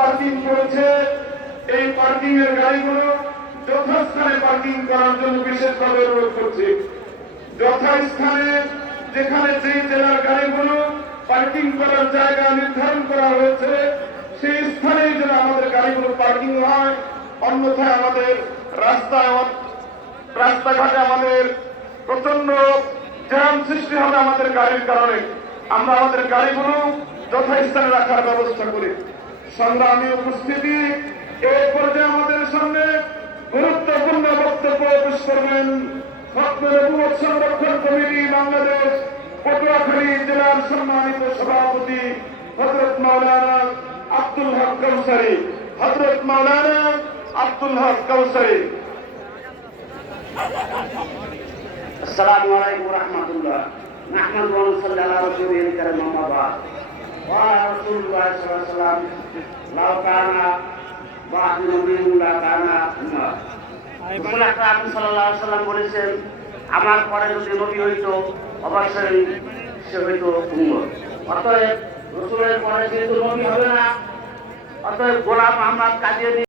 Parking করেছে, এই parking এর গাড়িগুলো যথাস্থানে পার্কিং করার জন্য বিশেষভাবে অনুরোধ করছি। যথাস্থানে যেখানে যে জেলার গাড়িগুলো পার্কিং করার জায়গা নির্ধারণ করা হয়েছে সেই স্থানেই যেন আমাদের গাড়িগুলো পার্কিং হয়, অন্যথায় আমাদের রাস্তাঘাটে আমাদের প্রচন্ড জ্যাম সৃষ্টি হবে আমাদের গাড়ির কারণে। আমরা আমাদের গাড়িগুলো যথাস্থানে রাখার ব্যবস্থা করি। সংগ্রামী উপস্থিতি, এই পর্যায়ে আমাদের সামনে গুরুত্বপূর্ণ বক্তব্য পেশ করবেন নবুয়ত সংরক্ষণ কমিটি বাংলাদেশ পটুয়াখালী জেলার সম্মানিত সভাপতি হযরত মাওলানা আব্দুল হক কাউসারী। হযরত মাওলানা আব্দুল হক কাউসারী। আসসালামু আলাইকুম ওয়া রাহমাতুল্লাহ। নাহমাদু ওয়া নুসাল্লি আলা রাসূলিল কারীম আম্মা বা'দ। ওয়া রাসূলুল্লাহ সাল্লাল্লাহু আলাইহি ওয়াসাল্লাম লাউ কানা বা'দু নবিয়্যিন লা কানা উম্মাহ। রাসূল আকরাম সাল্লাল্লাহু আলাইহি ওয়াসাল্লাম বলেছেন, আমার পরে যদি নবী হইতো অবশ্যই সে হইতো উম্মত। অতএব রাসূলের পরে যেহেতু নবী হবে না, অতএব গোলাম আহমদ কাদিয়ানী